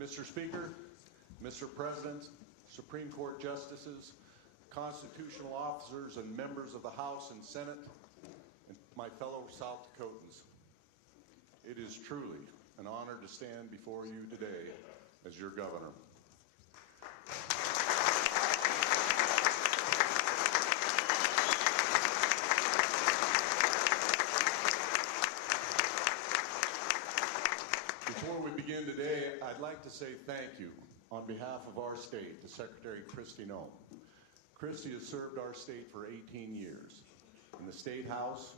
Mr. Speaker, Mr. President, Supreme Court Justices, constitutional officers, and members of the House and Senate, and my fellow South Dakotans. It is truly an honor to stand before you today as your governor. Before we begin today, I'd like to say thank you on behalf of our state to Secretary Kristi Noem. Kristi has served our state for 18 years in the State House,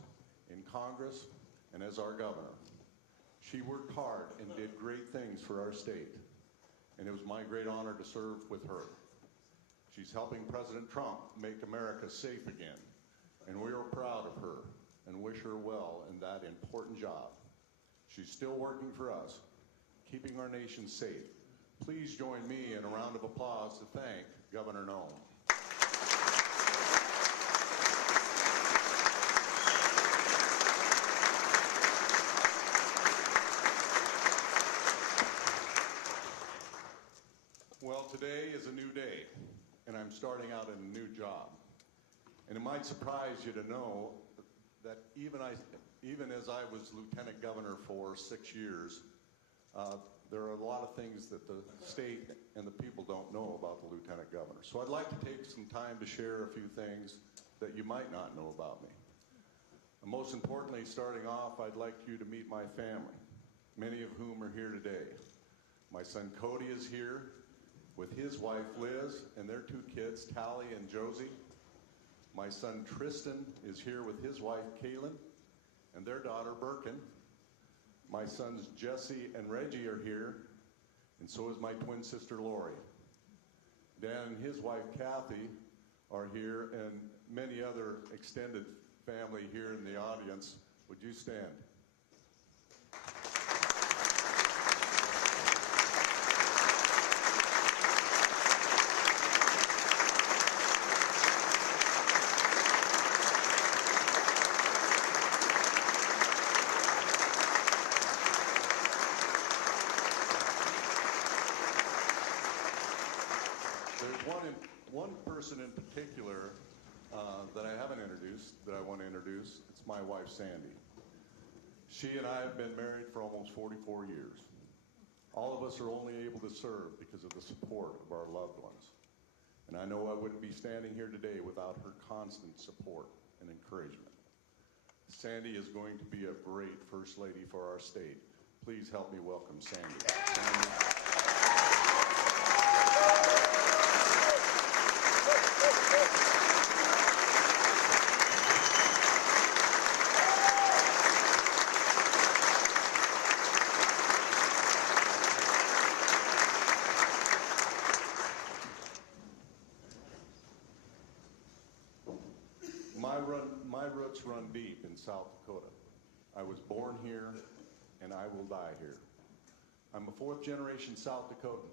in Congress, and as our governor. She worked hard and did great things for our state, and it was my great honor to serve with her. She's helping President Trump make America safe again, and we are proud of her and wish her well in that important job. She's still working for us, keeping our nation safe. Please join me in a round of applause to thank Governor Noem. Well, today is a new day, and I'm starting out in a new job. And it might surprise you to know that even as I was lieutenant governor for 6 years, there are a lot of things that the state and the people don't know about the lieutenant governor. So I'd like to take some time to share a few things that you might not know about me. And most importantly, starting off, I'd like you to meet my family, many of whom are here today. My son Cody is here with his wife Liz and their 2 kids, Tally and Josie. My son Tristan is here with his wife Kaylin and their daughter Birkin. My sons Jesse and Reggie are here, and so is my twin sister Lori. Dan and his wife Kathy are here, and many other extended family here in the audience. Would you stand? One person in particular that I haven't introduced, that I want to introduce. It's my wife, Sandy. She and I have been married for almost 44 years. All of us are only able to serve because of the support of our loved ones. And I know I wouldn't be standing here today without her constant support and encouragement. Sandy is going to be a great First Lady for our state. Please help me welcome Sandy. Sandy. My roots run deep in South Dakota. I was born here, and I will die here. I'm a 4th-generation South Dakotan.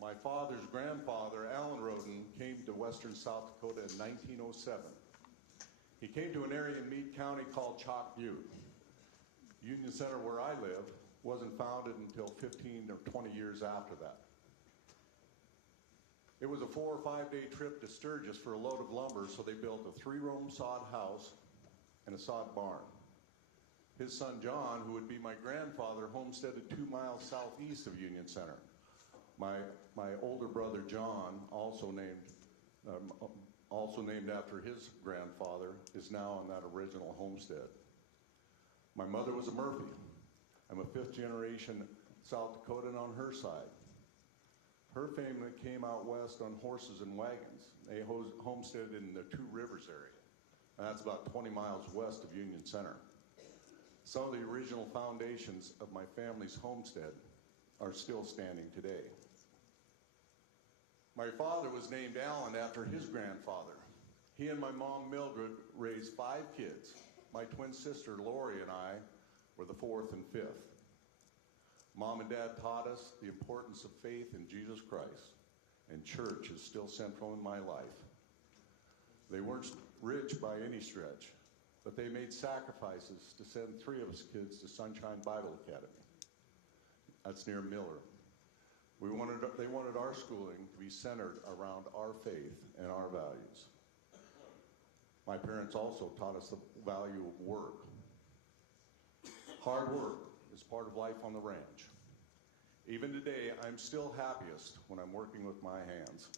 My father's grandfather, Larry Rhoden, came to western South Dakota in 1907. He came to an area in Meade County called Chalk Butte. Union Center, where I live, wasn't founded until 15 or 20 years after that. It was a 4 or 5 day trip to Sturgis for a load of lumber, so they built a 3-room sod house and a sod barn. His son John, who would be my grandfather, homesteaded 2 miles southeast of Union Center. My older brother John, also named after his grandfather, is now on that original homestead. My mother was a Murphy. I'm a 5th-generation South Dakotan on her side. Her family came out west on horses and wagons. They homesteaded in the Two Rivers area. And that's about 20 miles west of Union Center. Some of the original foundations of my family's homestead are still standing today. My father was named Allen after his grandfather. He and my mom Mildred raised 5 kids. My twin sister Lori and I were the 4th and 5th. Mom and Dad taught us the importance of faith in Jesus Christ, and church is still central in my life. They weren't rich by any stretch, but they made sacrifices to send 3 of us kids to Sunshine Bible Academy. That's near Miller. They wanted our schooling to be centered around our faith and our values. My parents also taught us the value of work. Hard work is part of life on the ranch. Even today, I'm still happiest when I'm working with my hands.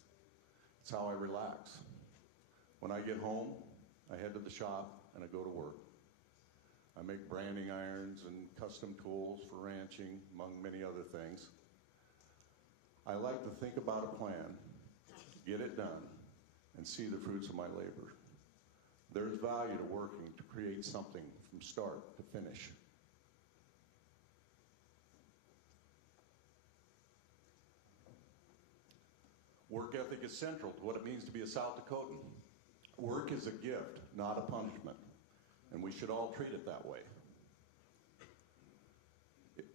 It's how I relax. When I get home, I head to the shop and I go to work. I make branding irons and custom tools for ranching, among many other things. I like to think about a plan, get it done, and see the fruits of my labor. There's value to working to create something from start to finish. Work ethic is central to what it means to be a South Dakotan. Work is a gift, not a punishment, and we should all treat it that way.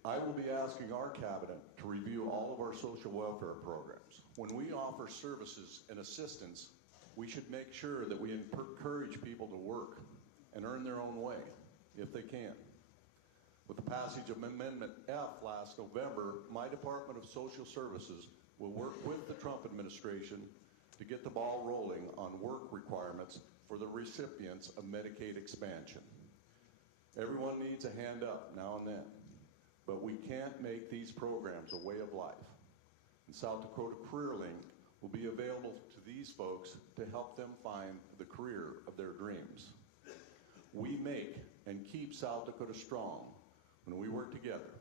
I will be asking our cabinet to review all of our social welfare programs. When we offer services and assistance, we should make sure that we encourage people to work and earn their own way, if they can. With the passage of Amendment F last November, my Department of Social Services will work with the Trump administration to get the ball rolling on work requirements for the recipients of Medicaid expansion. Everyone needs a hand up now and then, but we can't make these programs a way of life. And South Dakota CareerLink will be available to these folks to help them find the career of their dreams. We make and keep South Dakota strong when we work together.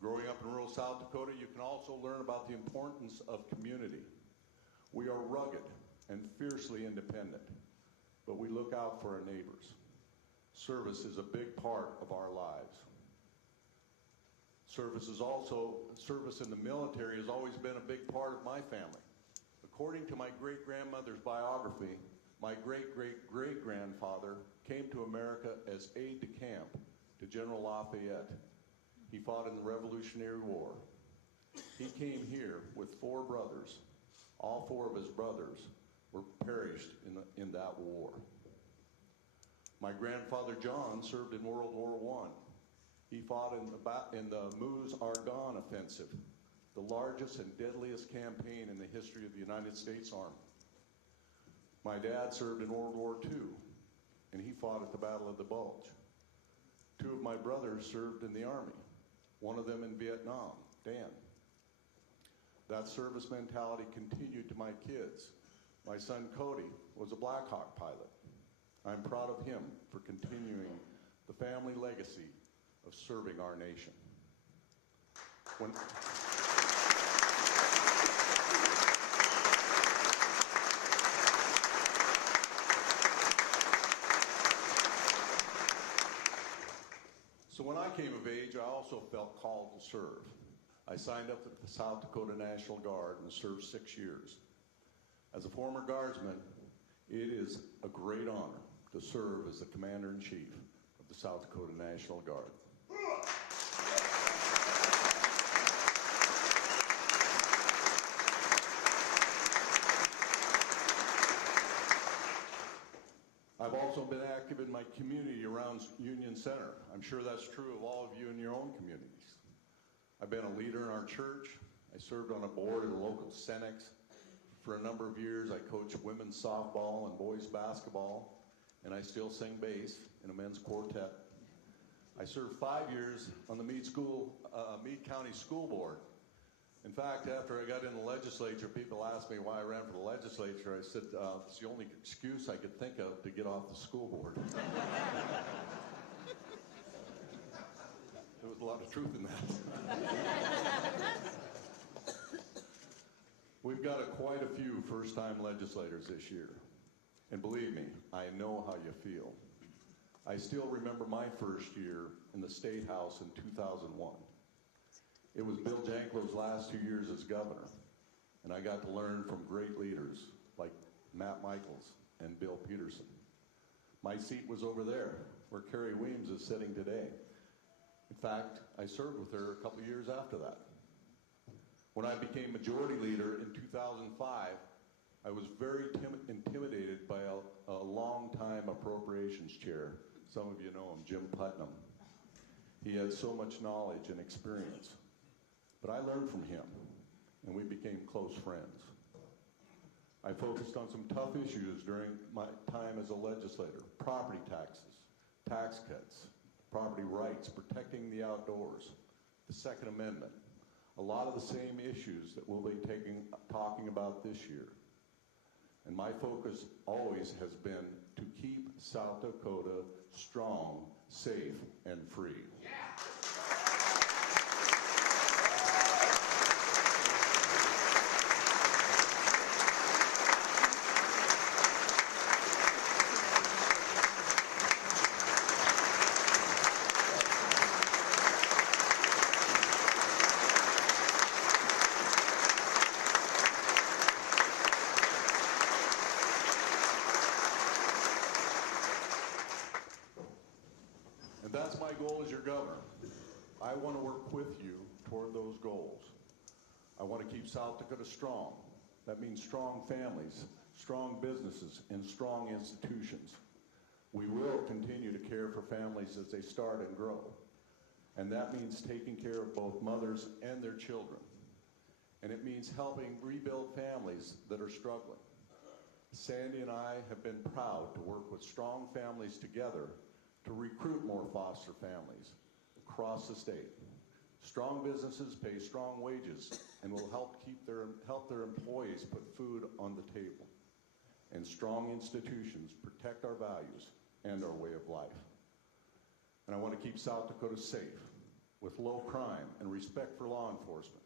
Growing up in rural South Dakota, you can also learn about the importance of community. We are rugged and fiercely independent, but we look out for our neighbors. Service is a big part of our lives. Service in the military has always been a big part of my family. According to my great-grandmother's biography, my great-great-great-grandfather came to America as aide-de-camp to General Lafayette. He fought in the Revolutionary War. He came here with 4 brothers. All 4 of his brothers were perished in that war. My grandfather John served in World War I. He fought in the Meuse-Argonne offensive, the largest and deadliest campaign in the history of the United States Army. My dad served in World War II, and he fought at the Battle of the Bulge. 2 of my brothers served in the Army, one of them in Vietnam, Dan. That service mentality continued to my kids. My son Cody was a Black Hawk pilot. I'm proud of him for continuing the family legacy of serving our nation. So when I came of age, I also felt called to serve. I signed up at the South Dakota National Guard and served 6 years. As a former guardsman, it is a great honor to serve as the Commander-in-Chief of the South Dakota National Guard. I've also been active in my community around Union Center. I'm sure that's true of all of you in your own communities. I've been a leader in our church. I served on a board of the local Senex. For a number of years, I coached women's softball and boys basketball, and I still sing bass in a men's quartet. I served 5 years on the Meade County School Board. In fact, after I got in the legislature, people asked me why I ran for the legislature. I said, it's the only excuse I could think of to get off the school board. There was a lot of truth in that. We've got quite a few first-time legislators this year. And believe me, I know how you feel. I still remember my first year in the State House in 2001. It was Bill Janklow's last 2 years as governor, and I got to learn from great leaders like Matt Michaels and Bill Peterson. My seat was over there, where Carrie Weems is sitting today. In fact, I served with her a couple years after that. When I became majority leader in 2005, I was very intimidated by a long-time appropriations chair. Some of you know him, Jim Putnam. He had so much knowledge and experience. but I learned from him, and we became close friends. I focused on some tough issues during my time as a legislator: property taxes, tax cuts, property rights, protecting the outdoors, the Second Amendment, a lot of the same issues that we'll be talking about this year. And my focus always has been to keep South Dakota strong, safe, and free. Yeah. That's my goal as your governor. I want to work with you toward those goals. I want to keep South Dakota strong. That means strong families, strong businesses, and strong institutions. We will continue to care for families as they start and grow. And that means taking care of both mothers and their children. And it means helping rebuild families that are struggling. Sandy and I have been proud to work with strong families together to recruit more foster families across the state. Strong businesses pay strong wages and will help their employees put food on the table. And strong institutions protect our values and our way of life. And I want to keep South Dakota safe with low crime and respect for law enforcement.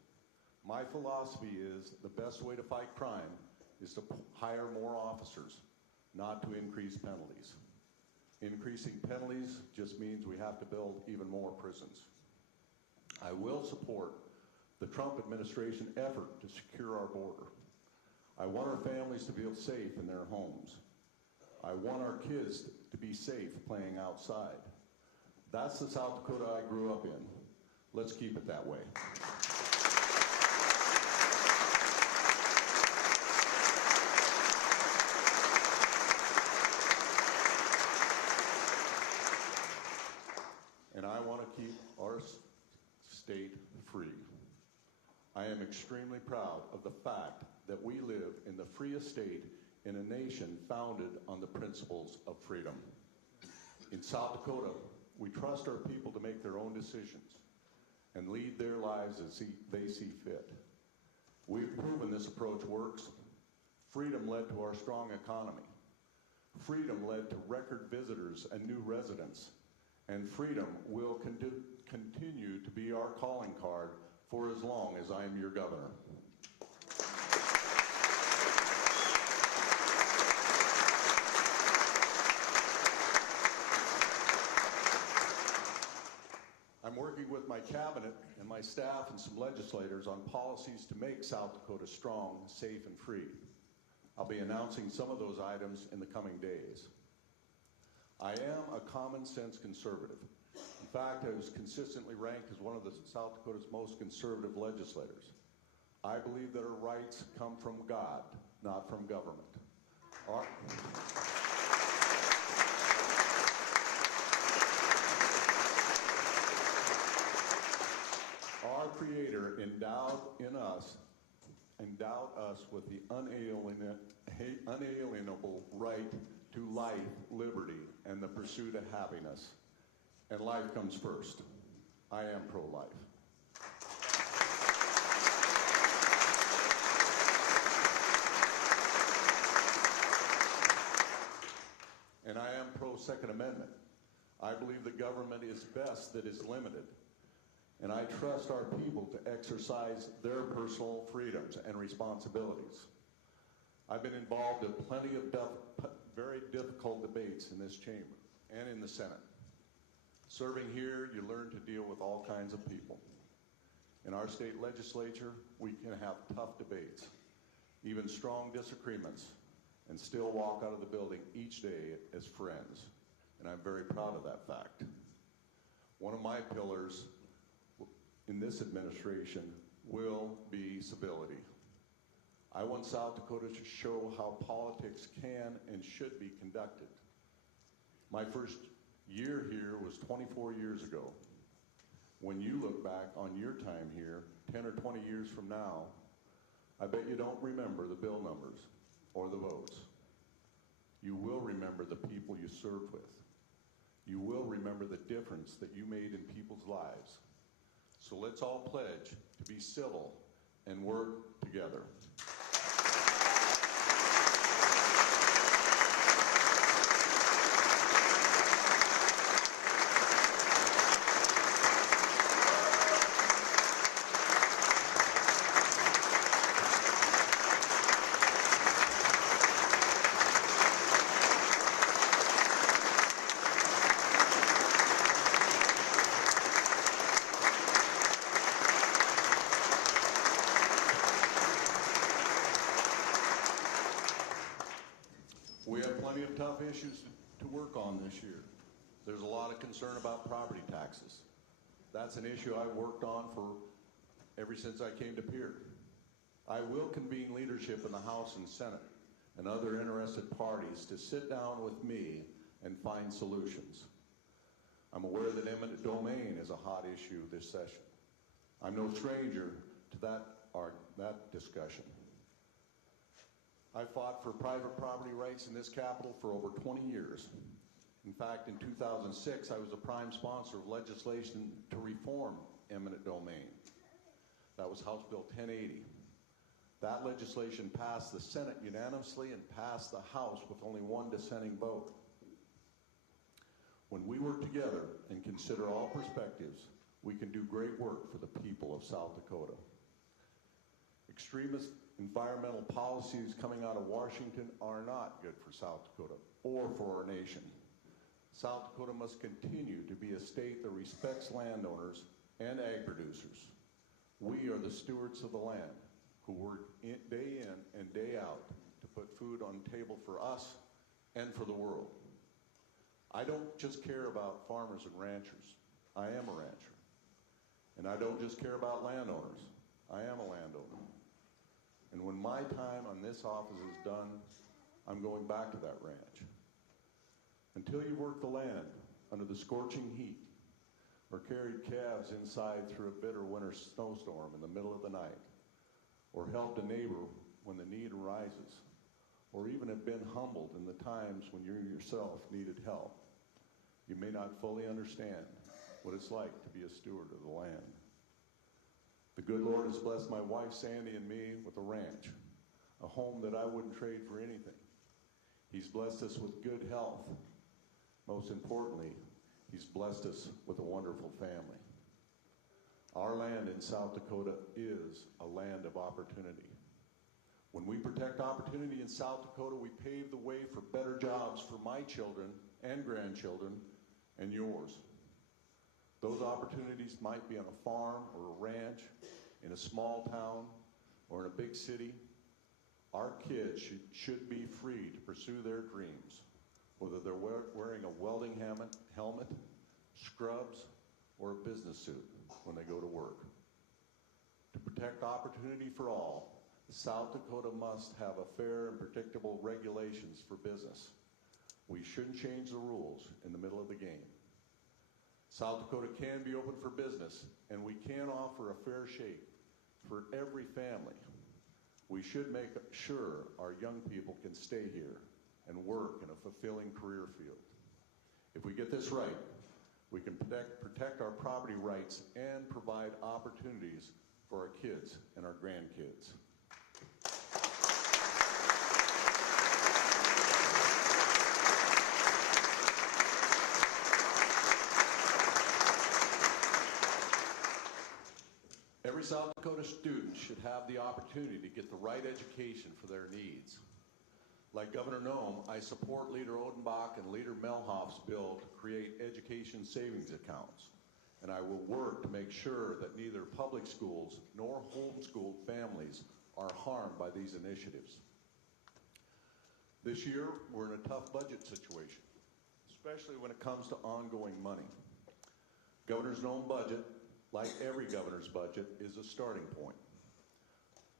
My philosophy is the best way to fight crime is to hire more officers, not to increase penalties. Increasing penalties just means we have to build even more prisons. I will support the Trump administration effort to secure our border. I want our families to feel safe in their homes. I want our kids to be safe playing outside. That's the South Dakota I grew up in. Let's keep it that way. And I want to keep our state free. I am extremely proud of the fact that we live in the freest state in a nation founded on the principles of freedom. In South Dakota, we trust our people to make their own decisions and lead their lives as they see fit. We've proven this approach works. Freedom led to our strong economy. Freedom led to record visitors and new residents. And freedom will continue to be our calling card for as long as I am your governor. I'm working with my cabinet and my staff and some legislators on policies to make South Dakota strong, safe, and free. I'll be announcing some of those items in the coming days. I am a common sense conservative. In fact, I was consistently ranked as one of the South Dakota's most conservative legislators. I believe that our rights come from God, not from government. Our Creator endowed us with the unalienable right to life, liberty, and the pursuit of happiness. And life comes first. I am pro-life. And I am pro-Second Amendment. I believe the government is best that is limited. And I trust our people to exercise their personal freedoms and responsibilities. I've been involved in plenty of very difficult debates in this chamber and in the Senate. Serving here, you learn to deal with all kinds of people. In our state legislature, we can have tough debates, even strong disagreements, and still walk out of the building each day as friends. And I'm very proud of that fact. One of my pillars in this administration will be civility. I want South Dakota to show how politics can and should be conducted. My first year here was 24 years ago. when you look back on your time here, 10 or 20 years from now, I bet you don't remember the bill numbers or the votes. You will remember the people you served with. You will remember the difference that you made in people's lives. So let's all pledge to be civil and work together. We have plenty of tough issues to work on this year. There's a lot of concern about property taxes. That's an issue I've worked on for ever since I came to Pier. I will convene leadership in the House and Senate and other interested parties to sit down with me and find solutions. I'm aware that eminent domain is a hot issue this session. I'm no stranger to that discussion. I fought for private property rights in this capital for over 20 years. In fact, in 2006, I was a prime sponsor of legislation to reform eminent domain. That was House Bill 1080. That legislation passed the Senate unanimously and passed the House with only one dissenting vote. When we work together and consider all perspectives, we can do great work for the people of South Dakota. Extremist environmental policies coming out of Washington are not good for South Dakota or for our nation. South Dakota must continue to be a state that respects landowners and ag producers. We are the stewards of the land who work day in and day out to put food on the table for us and for the world. I don't just care about farmers and ranchers. I am a rancher. And I don't just care about landowners. I am a landowner. And when my time on this office is done, I'm going back to that ranch. Until you work the land under the scorching heat, or carried calves inside through a bitter winter snowstorm in the middle of the night, or helped a neighbor when the need arises, or even have been humbled in the times when you yourself needed help, you may not fully understand what it's like to be a steward of the land. The good Lord has blessed my wife Sandy and me with a ranch, a home that I wouldn't trade for anything. He's blessed us with good health. Most importantly, He's blessed us with a wonderful family. Our land in South Dakota is a land of opportunity. When we protect opportunity in South Dakota, we pave the way for better jobs for my children and grandchildren and yours. Those opportunities might be on a farm or a ranch, in a small town, or in a big city. Our kids should be free to pursue their dreams, whether they're wearing a welding helmet, scrubs, or a business suit when they go to work. To protect opportunity for all, South Dakota must have a fair and predictable regulations for business. We shouldn't change the rules in the middle of the game. South Dakota can be open for business, and we can offer a fair shake for every family. We should make sure our young people can stay here and work in a fulfilling career field. If we get this right, we can protect our property rights and provide opportunities for our kids and our grandkids. Every South Dakota student should have the opportunity to get the right education for their needs. Like Governor Noem, I support Leader Odenbach and Leader Melhoff's bill to create education savings accounts, and I will work to make sure that neither public schools nor homeschooled families are harmed by these initiatives. This year, we're in a tough budget situation, especially when it comes to ongoing money. Governor Noem's budget, like every governor's budget, is a starting point.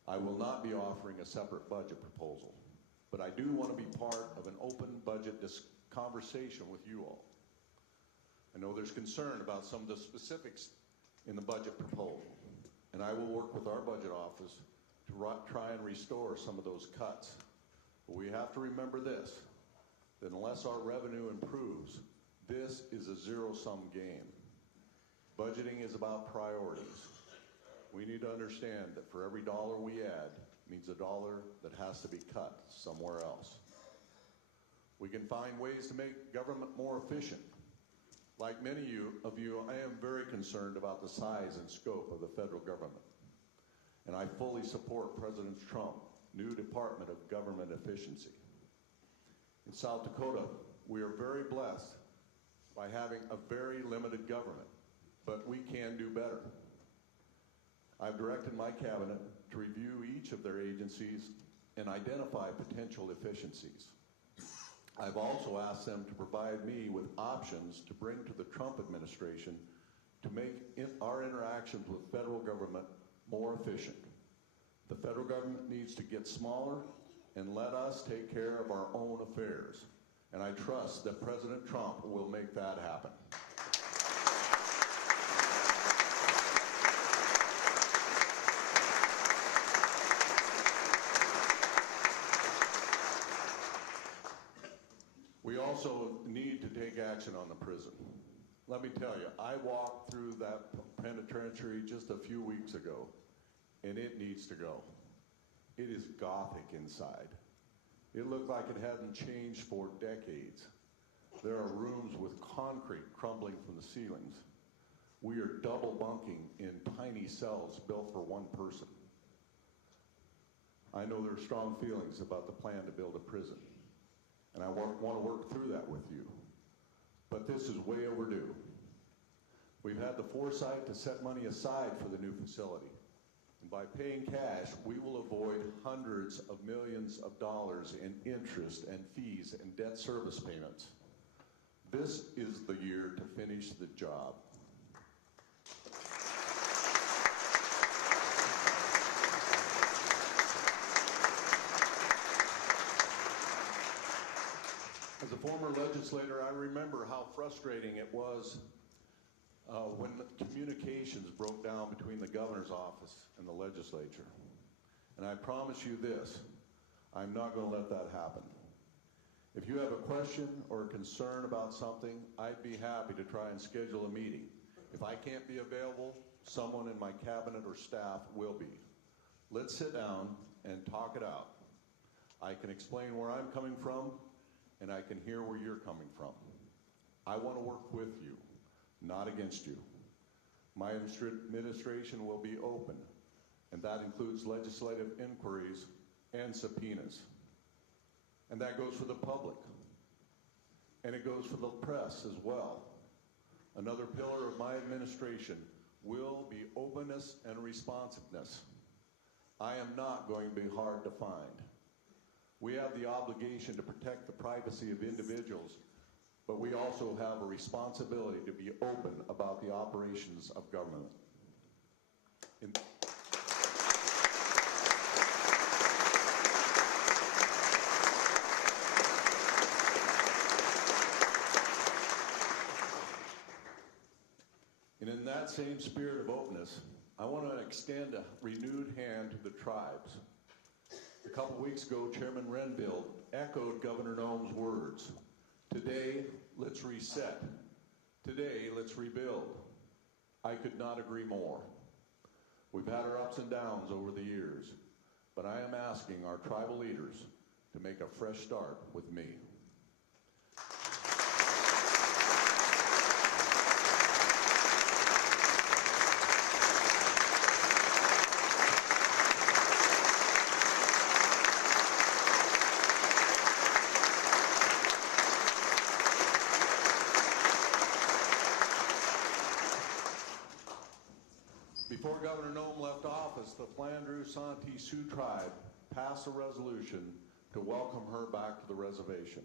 I will not be offering a separate budget proposal, but I do want to be part of an open budget conversation with you all. I know there's concern about some of the specifics in the budget proposal. And I will work with our budget office to try and restore some of those cuts. But we have to remember this, that unless our revenue improves, this is a zero-sum game. Budgeting is about priorities. We need to understand that for every dollar we add means a dollar that has to be cut somewhere else. We can find ways to make government more efficient. Like many of you, I am very concerned about the size and scope of the federal government. And I fully support President Trump's new Department of Government Efficiency. In South Dakota, we are very blessed by having a very limited government, but we can do better. I've directed my cabinet to review each of their agencies and identify potential efficiencies. I've also asked them to provide me with options to bring to the Trump administration to make our interactions with federal government more efficient. The federal government needs to get smaller and let us take care of our own affairs. And I trust that President Trump will make that happen. We also need to take action on the prison. Let me tell you, I walked through that penitentiary just a few weeks ago, and it needs to go. It is Gothic inside. It looked like it hadn't changed for decades. There are rooms with concrete crumbling from the ceilings. We are double bunking in tiny cells built for one person. I know there are strong feelings about the plan to build a prison, and I want to work through that with you. But this is way overdue. We've had the foresight to set money aside for the new facility. And by paying cash, we will avoid hundreds of millions of dollars in interest and fees and debt service payments. This is the year to finish the job. As a former legislator, I remember how frustrating it was when the communications broke down between the governor's office and the legislature. And I promise you this, I'm not going to let that happen. If you have a question or a concern about something, I'd be happy to try and schedule a meeting. If I can't be available, someone in my cabinet or staff will be. Let's sit down and talk it out. I can explain where I'm coming from, and I can hear where you're coming from. I want to work with you, not against you. My administration will be open, and that includes legislative inquiries and subpoenas. And that goes for the public, and it goes for the press as well. Another pillar of my administration will be openness and responsiveness. I am not going to be hard to find. We have the obligation to protect the privacy of individuals, but we also have a responsibility to be open about the operations of government. And in that same spirit of openness, I want to extend a renewed hand to the tribes. A couple weeks ago, Chairman Renville echoed Governor Noem's words. Today, let's reset. Today, let's rebuild. I could not agree more. We've had our ups and downs over the years, but I am asking our tribal leaders to make a fresh start with me. Before Governor Noem left office, the Flandreau Santee Sioux tribe passed a resolution to welcome her back to the reservation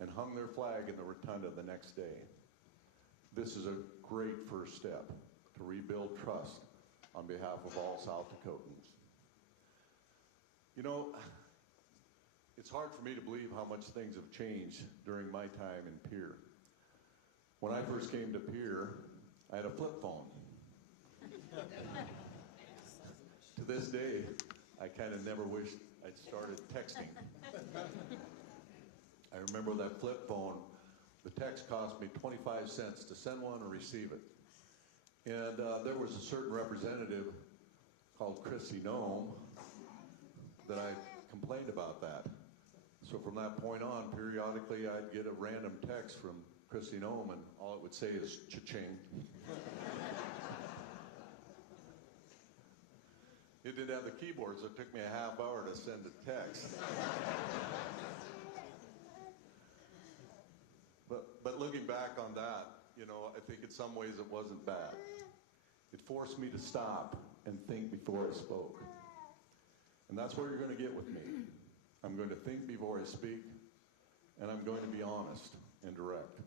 and hung their flag in the rotunda the next day. This is a great first step to rebuild trust on behalf of all South Dakotans. You know, it's hard for me to believe how much things have changed during my time in Pierre. When I first came to Pierre, I had a flip phone. To this day, I kind of never wished I'd started texting. I remember that flip phone, the text cost me 25 cents to send one or receive it. And there was a certain representative called Chrissy Nome that I complained about that. So from that point on, periodically I'd get a random text from Chrissy Nome, and all it would say is cha-ching. It didn't have the keyboard, so it took me a half hour to send a text. But looking back on that, you know, I think in some ways it wasn't bad. It forced me to stop and think before I spoke. And that's what you're going to get with me. I'm going to think before I speak, and I'm going to be honest and direct.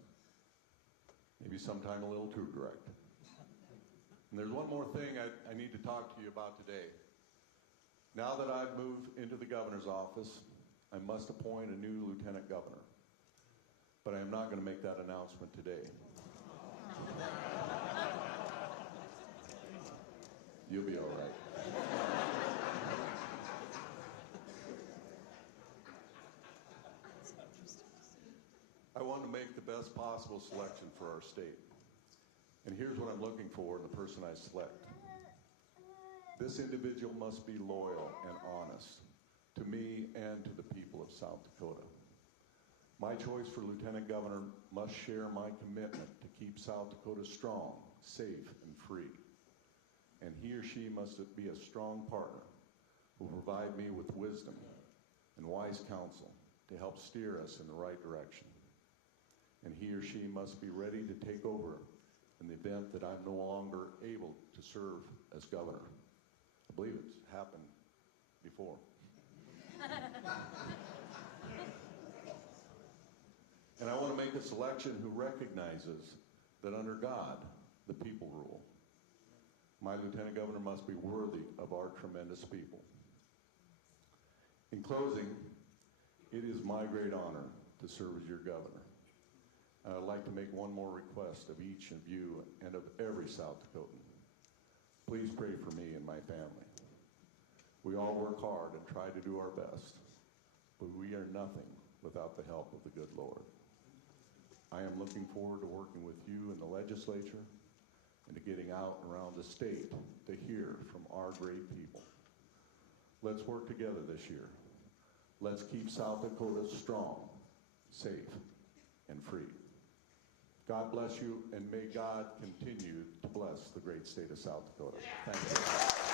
Maybe sometime a little too direct. And there's one more thing I need to talk to you about today. Now that I've moved into the governor's office, I must appoint a new lieutenant governor. But I am not going to make that announcement today. You'll be all right. I want to make the best possible selection for our state. And here's what I'm looking for in the person I select. This individual must be loyal and honest to me and to the people of South Dakota. My choice for lieutenant governor must share my commitment to keep South Dakota strong, safe, and free. And he or she must be a strong partner who will provide me with wisdom and wise counsel to help steer us in the right direction. And he or she must be ready to take over in the event that I'm no longer able to serve as governor. I believe it's happened before. And I want to make a selection who recognizes that under God, the people rule. My lieutenant governor must be worthy of our tremendous people. In closing, it is my great honor to serve as your governor. And I'd like to make one more request of each of you and of every South Dakotan. Please pray for me and my family. We all work hard and try to do our best, but we are nothing without the help of the good Lord. I am looking forward to working with you in the legislature and to getting out around the state to hear from our great people. Let's work together this year. Let's keep South Dakota strong, safe, and free. God bless you, and may God continue to bless the great state of South Dakota. Thank you.